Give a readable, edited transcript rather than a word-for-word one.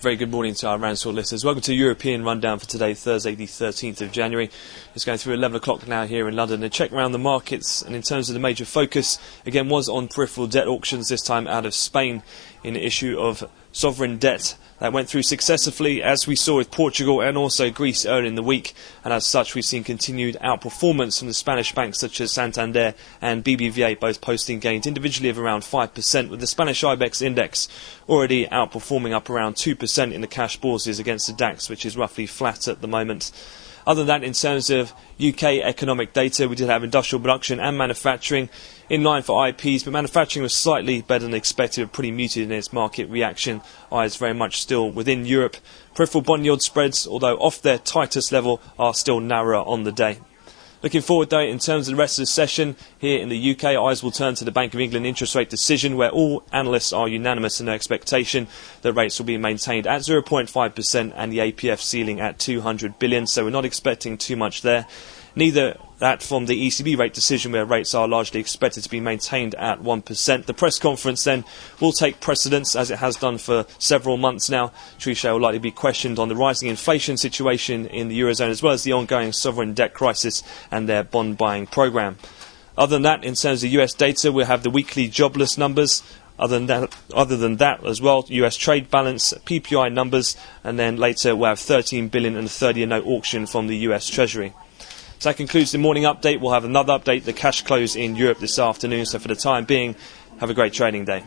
Very good morning to our RANsquawk listeners. Welcome to European Rundown for today, Thursday the 13th of January. It's going through 11 o'clock now here in London. A check around the markets, and in terms of the major focus, again, was on peripheral debt auctions, this time out of Spain, in the issue of sovereign debt. That went through successfully, as we saw with Portugal and also Greece earlier in the week, and as such we've seen continued outperformance from the Spanish banks such as Santander and BBVA, both posting gains individually of around 5%, with the Spanish IBEX index already outperforming up around 2% in the cash bourses against the DAX, which is roughly flat at the moment. Other than that, in terms of UK economic data, we did have industrial production and manufacturing in line for IPs, but manufacturing was slightly better than expected, pretty muted in its market reaction. Eyes very much still within Europe. Peripheral bond yield spreads, although off their tightest level, are still narrower on the day. Looking forward, though, in terms of the rest of the session, here in the UK, eyes will turn to the Bank of England interest rate decision, where all analysts are unanimous in their expectation that rates will be maintained at 0.5% and the APF ceiling at 200 billion, so we're not expecting too much there. Neither that from the ECB rate decision, where rates are largely expected to be maintained at 1%. The press conference then will take precedence, as it has done for several months now. Trichet will likely be questioned on the rising inflation situation in the Eurozone, as well as the ongoing sovereign debt crisis and their bond buying programme. Other than that, in terms of US data, we'll have the weekly jobless numbers. Other than that as well, US trade balance, PPI numbers, and then later we'll have 13 billion and a 30-year note auction from the US Treasury. So that concludes the morning update. We'll have another update, the cash close in Europe this afternoon. So for the time being, have a great trading day.